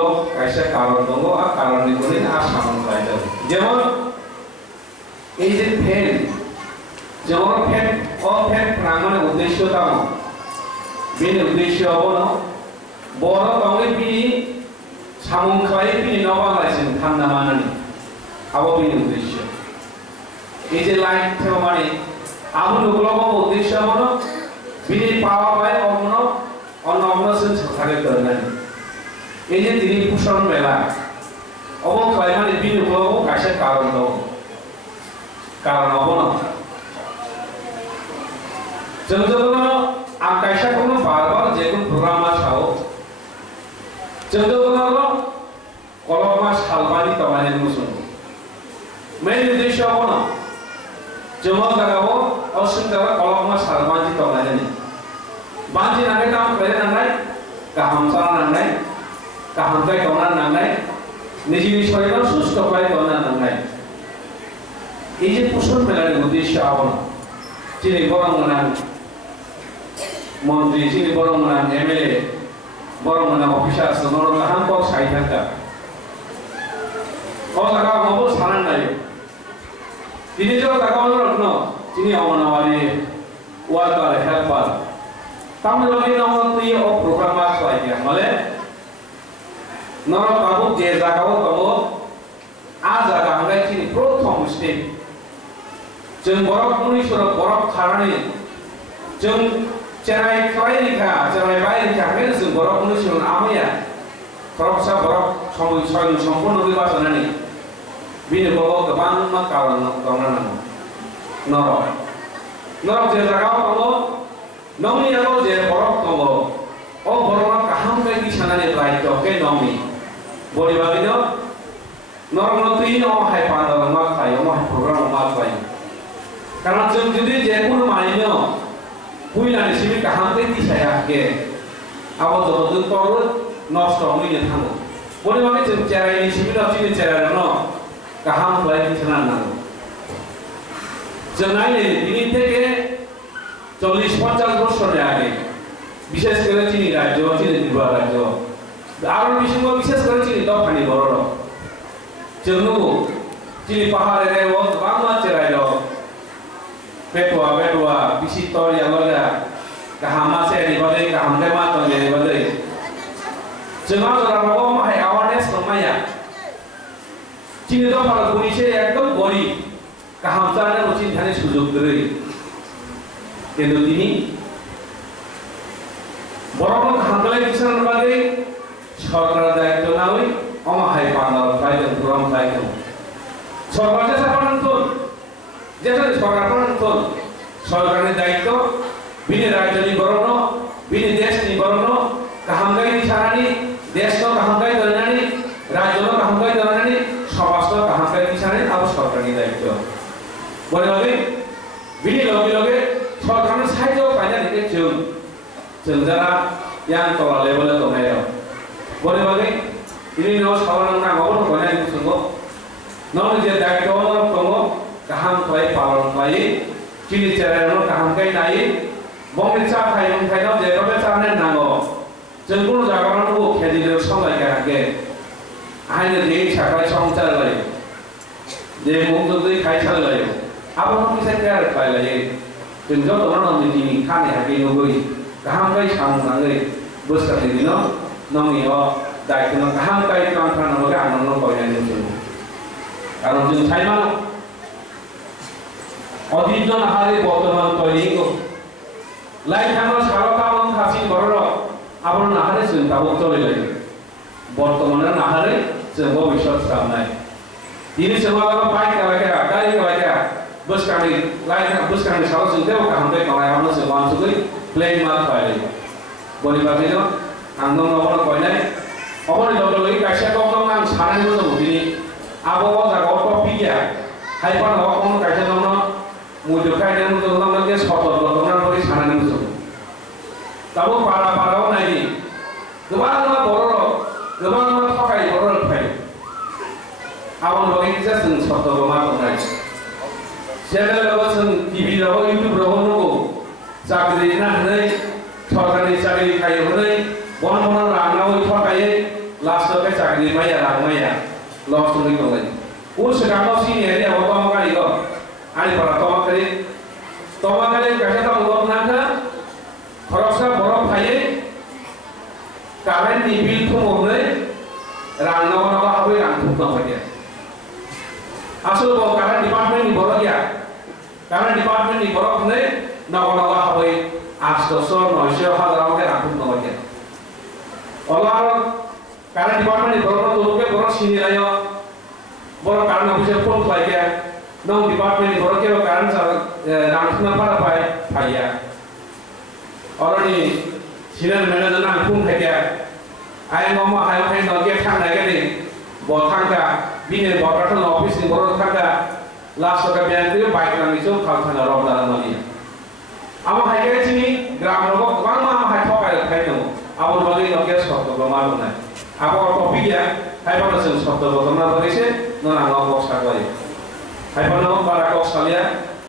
এগুলো কাইসা কারণ দङ আর কারণে করে আর সামন খাইতে যেমন এই যে ফ্যান যেমন ফ্যান ফ্যান প্রাঙ্গণে উদ্দেশ্য দাও বিন উদ্দেশ্য হবো না বড় দঙে বিনি সামন খাই বিনি নবালাইছেন ঠান্ডা মানানি আবো বিনি উদ্দেশ্য এই যে লাইট থেও মানে আবু লোকলব উদ্দেশ্য হবো না বিনি পাওয়া পায় অন্য অন্য অন্যসেন থাকে করে না এই যে তিনি পুষণ মেলা অবক খাই মানে বিনি লোকলব কাইসা কারণ দাও কারণ হবো না যেমন কাইসা কোনো বারবার যে কোন প্রোগ্রাম আসাও যেমন কলম মাস হালবানি তমানের মুসুন মেন উদ্দেশ্য হবো না যেমন লাগাবো অসুবিধা কলম মাস হালবানি তমানের বাঞ্জি নাগে কাম করে নাঙ্গাই গাহাম সারা নাঙ্গাই গাহাম তাই তমার নাঙ্গাই নিজের শরীর সুস্থ পাই তমার নাঙ্গাই এই যে পুষণ মেলার উদ্দেশ্য হবো না যিনি বরং মন্ত্রী যিনি বড় মনান এমএলএ বড় মনান অফিসার নরম হামপক সাই থাকা ও টাকা মবো সানান নাই তিনি যে টাকা হলো রত্ন তিনি অমনাওয়ালি ওয়ার্কার হেল্পার তামলনি নাম তুই ও প্রোগ্রাম মাস পাইয়া মানে নরম বাবু যে জায়গাও তবো আ জায়গা হাঙ্গাই তিনি প্রথম স্টেপ जों बरफ मुनिसर बरफ खानानै जों चेराय खालायनिखा चेराय बायनिखा हाय जों बरफ मुनिसर आमाया खरबसा बरफ सय सम्पूर्ण बाजानानै बिनि बरफ गोबां मा कारन दंनांगौ नरक नरक जे जायगायाव दङ नौनियाव जे बरफ दङ अ बरफा गाहाम बायदि सानानै लायत के नौनि बरिबादिनो नरक नतुइ अहाय पान्दर मा खाय अहाय प्रग्राम मा खाय karena jadi jepun mainnya punya di sini kehantai di saya ke awal betul turun nostalgia nya tangguh boleh pakai cara ini sini atau sini cara no kehantai di sana nang jangan ini থেকে 40-50 বছর আগে বিশেষ করে চিনি রাজ্য চিনি ত্রিপুরা রাজ্য আরো বিশেষ করে চিনি দক্ষিণী বড় জন্য চিনি পাহাড়ের ও Bangla চেরাইলো Betua visitor yang ada kahama saya di badai kaham lema atau di badai. Jangan orang orang mahai awareness namanya. Cina itu kalau Indonesia ekdom bori kaham sana mungkin hanya sujud diri. কিন্তু তিনি বড় kaham kali di sana badai সরকারের দায়িত্ব না হই অমাহাই পান্ডাল দায়িত্ব পূরণ দায়িত্ব সরকারের সাধারণত যেটা সরকারের দায়িত্ব বিনি রাজ্য নিবরণ বিনি দেশ নিবরণ কাহামগাই নিশানানি দেশ তো কাহামগাই দরনানি রাজ্য তো কাহামগাই দরনানি সমাজ তো কাহামগাই নিশানানি আর সরকারি দায়িত্ব বলে বলে বিনি লগে লগে সরকারের সাহায্য পাইনা দিকে जों যারা ইয়াং তলা লেভেলে দমাইও বলে বলে তিনি ন সাধারণ নাগর গনাই সঙ্গ নন যে দায়িত্ব দङ kaham kai paron kai kini cara no kaham kai nai bongni cha khai on khai no je robe cha ne nango जों কোনো জায়গা না তো খেদি লে সময় কে আগে আইনে যে সাকাই সংচার লাই যে মুখ যদি খাই ছাল লাই আবার কি সে কার পাই লাই जों যত না নি খানে হাগে নগই kaham kai সাম নাঙ্গে বসতে দিন নমি হ দায়িত্ব না kaham kai কাম খানা হবে আনন্দ কইনা নিছো কারণ जों ছাইমা অধীজন হারে বর্তমান তৈরি লাইক আমরা সারকা এবং খাসি বড় আবার নাহারে চিন্তা চলে লাগে বর্তমানে নাহারে যে ভবিষ্যৎ সামনে তিনি সেবা বাইক চালাকে গাড়ি চালাকে बस कानी लाइक बस कानी सारो चिन्ते ओ कामते कमाय हमन से वान सुगै प्लेन मार पाइले बोली बादिनो आंदो नबन कइनाय अबनि लगलगै काइसा कम नाम सानाय मो बुदिनि आबो जागा टपिकया हाइपान हवा कोन काइसा दङ मुजो खाइने मुजो दङ के सतर दङ बरि सानाय मुजो ताबो पारा पाराव नायनि गोबां बर' गोबां थकाय बर' फाय आबन लगै किसा जों सतर मा दङनाय चैनल जों टीवी यूट्यूब नंगौ चाकरी ना सरकारी चाकरी खाई बन बन लांगनाव थकाय last ke chakri maya lost to ko lai ul se ka ko sini area wa to ma ko ani para to ma kali ka ta mo na ka khoroksa borok phaye current ni bill thu mo ne rang no ha bai rang thu ko ya asal bo current department ni borok ya current department ni borok ne na ha bai 800 900 হাজার ke rang thu ko ya olar current department ni borok to ke borok sini layo borok current officer phone lai ke no department ni borok ke current rang thu na para pai phaya already senior manager na phone khai ke ai ngom ai khai no ke thang lai ke ni bo thang ka bine bo ta thon office ni borok thang ka last ka bian ke bike na ni so khal thana rom da mali amo hai ke chini gram ro bang ma hai thok ai khai no abo bali no ke sok to ma lo na abo topic ya hai ba sen sok to ma bali se no na ngom box ka hai pa no para ko salia